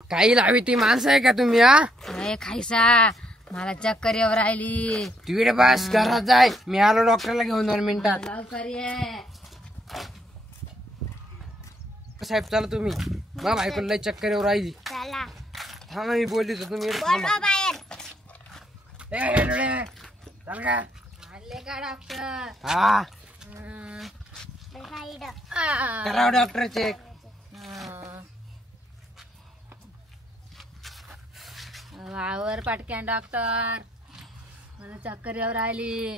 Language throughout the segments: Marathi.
काही लावी ती माणसं आहे का तुम्ही? हा अरे खायसा मला चक्कर येऊ राहिली. तिकडे बस घरात जाय, मी आलो डॉक्टरला घेऊन 2 मिनिटात. लवकर ये. साहेब चला तुम्ही, मग बायकोला लय चक्कर येऊ राहिली. चला थांबा मी बोलली तर तुम्ही इकडे थांबा. बोलवा बाहेर. ए, हेडोळे, चल का? आणले का डॉक्टर? हा साईड करावं डॉक्टर चेक. वावर पटक्यान डॉक्टर, मला चक्कर येऊ राहिली.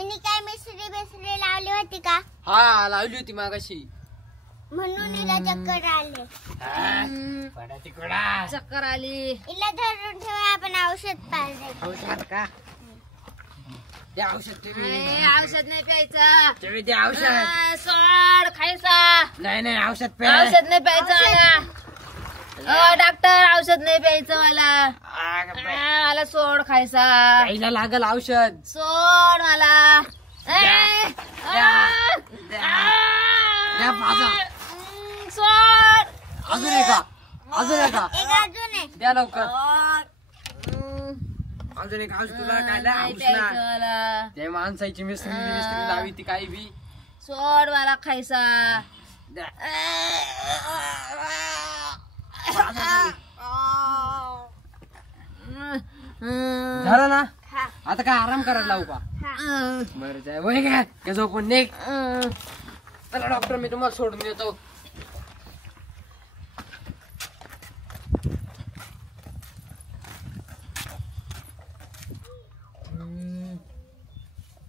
इनी काय मिसरी बेसरी लावली होती का? हा लावली होती मागाशी. म्हणून हिला चक्कर आले. पडा तिकडा. चक्कर आली. हिला धरून ठेवा, आपण औषध पाहिजे. औषध का? ते औषध तुम्ही औषध नाही प्यायचं. तुम्ही ते औषध. सोड खायचा. नाही नाही औषध पे. औषध नाही प्यायचं मला. डॉक्टर औषध नाही प्यायचं मला. मला सोड खायचा. आईला लागल औषध. सोड मला. द्या माझा. सोड. अजून आहे का? अजून आहे का? एक अजून आहे. द्या लवकर. अजून एक औषध तुला काय लय नाही औषध प्यायचं नाही. मला. ते माणसाची मिस्त्री मिस्त्री लावी ती काही बी. सोड मला खायचा. द्या. झालं ना? हा. आता काय आराम करायला लावू का? बरं जाय वय काय का झोपून निघ. चला डॉक्टर मी तुम्हाला सोडून देतो.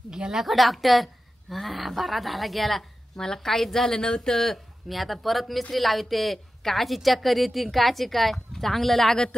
गेला का डॉक्टर? बरा झाला गेला. मला काहीच झालं नव्हतं. मी आता परत मिस्त्री लावते. काची चक्कर येतील काची काय चांगलं लागत.